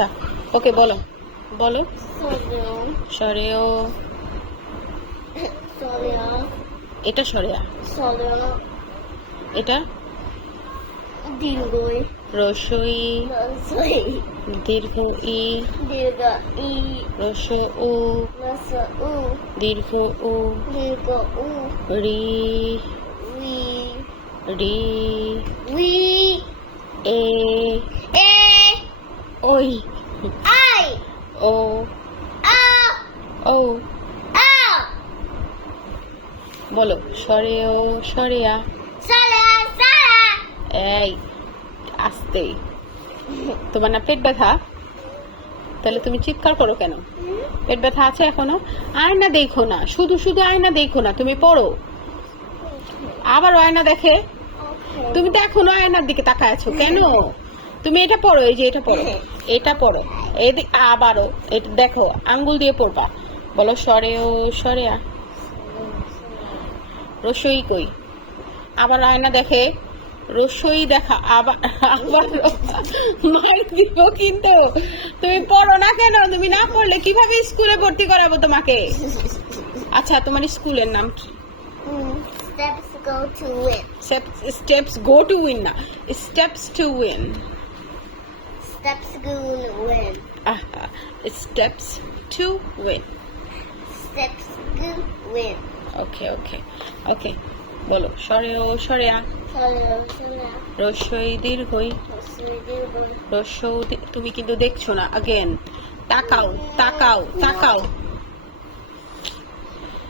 আচ্ছা ওকে বলো বলো Sorry. সরেও Sorry. এটা সরেয়া Sorry. এটা Dilgoy. রসই Sorry. দীর্ঘ ই Dilga. E. রস উ Nasa. U. দীর্ঘ উ Dilga. U. রি We. রি We. A A. ওই I. O A. O A. বলো সরেও সরেয়া Sala. Sala. এই আস্তে তোমার না পেট ব্যথা তাহলে তুমি চিৎকার করো কেন পেট ব্যথা আছে এখনো আয়না দেখো না শুধু শুধু আয়না দেখো না তুমি পড়ো আবার আয়না দেখে Okay. তুমি তো এখনো আয়নার দিকে তাকায় আছো কেন তুমি এটা পড়ো এই যে এটা পড়ো এটা পড়ো এই আবারও এটা দেখো আঙ্গুল দিয়ে পড়বা বলো সরেও সরেয়া রসই কই আবার আয়না দেখে রসই দেখা আবার আবার মার দিব কিন্তু তুমি পড়ো না কেন তুমি না পড়লে কিভাবে স্কুলে ভর্তি করাবো তোমাকে আচ্ছা তোমার স্কুলের নাম কি Steps go to win. Steps go to win না steps to win Steps go to win. Steps to win Steps go win. Okay okay okay বলো সরেও সরেয়া Sala. Sala. রসই দীর্ঘই রসৌ তুমি কিন্তু দেখছো না আগেন তাকাও তাকাও তাকাও